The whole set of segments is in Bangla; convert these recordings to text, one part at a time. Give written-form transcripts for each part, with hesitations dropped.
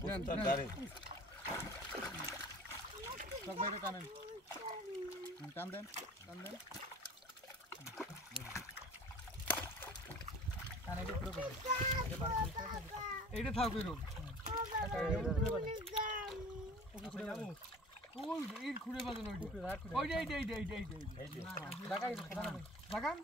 বস্তা ডারে সব বাইরে টানেন টান দেন টানে পুরো করে এইটা থাক বেরো ফুল এই খুঁড়ে বাজানো ওই লাগাই লাগান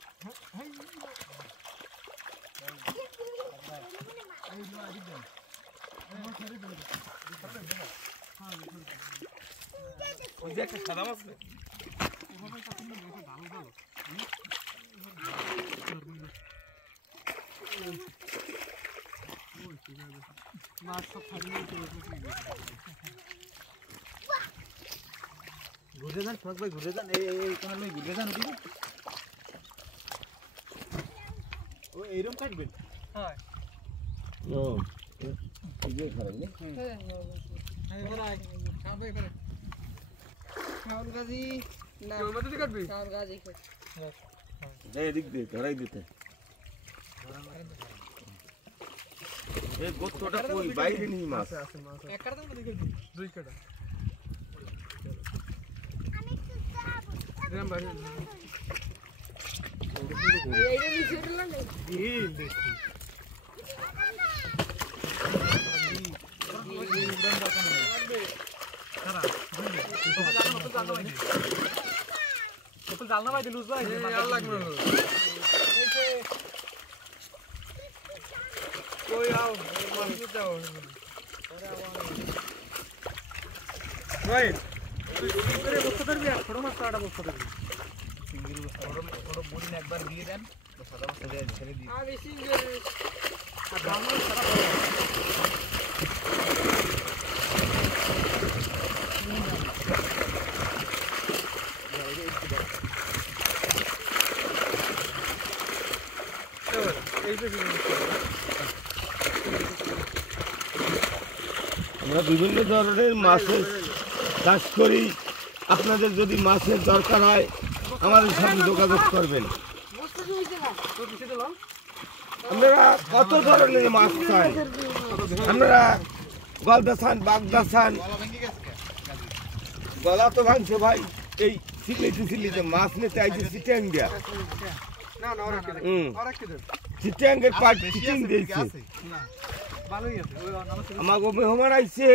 ওই যে একটা সাদা মাছ মাছ সব ঘুরে যান ঠক ভাই ঘুরে যান এই কোন লই ঘুরে যান ওদিকে ও এইরকম কাটবেন হ্যাঁ ও এই যে খারাপ না হ্যাঁ খাও ভাই করে খাওন গাজি না ওর মধ্যে কাটবি খাওন গাজি খে এই দিক দে ধরাই দিতে এই গোতটা কই বাইরে নি মাছ আছে মাছ এক কাটা দাও দেখে দুই কাটা আমি তো যাব এইটা নিচে দিলাম দিল দেখি তো জালনা ভাই লুজ ভাই আর লাগবে কই আও মাছ দাও ভাই তুই করে বসতে পারবি আর ছোট মাছ কাটা বসতে পারবি সিঙ্গেল বসতে ছোট বড়ি না একবার দিয়ে দেন তো সাদা মাছ ছেড়ে দিই আমি সিঙ্গেল আর জালনা সারা আমরা বিভিন্ন ধরনের মাছের চাষ করি আপনাদের যদি মাছের দরকার হয় আমাদের সাথে যোগাযোগ করবেন আপনারা কত ধরনের মাছ চান আপনারা গলদা চান বাগদা চান গলা তো ভাঙছে ভাই এই সিলিতে মাছ নিতে আইছে চিটাং দিয়া চিটাঙ্গের পাট চিটিং দিয়েছে আমাকে মেহমান আইছে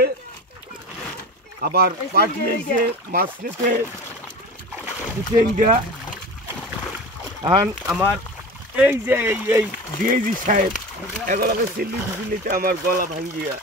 আবার পার্টি আইছে মাছ নিতে চিটাং দিয়া এখন আমার এই যে এই ডিএজি সাহেব এগুলোকে সিলিতে আমার গলা ভাঙ্গিয়া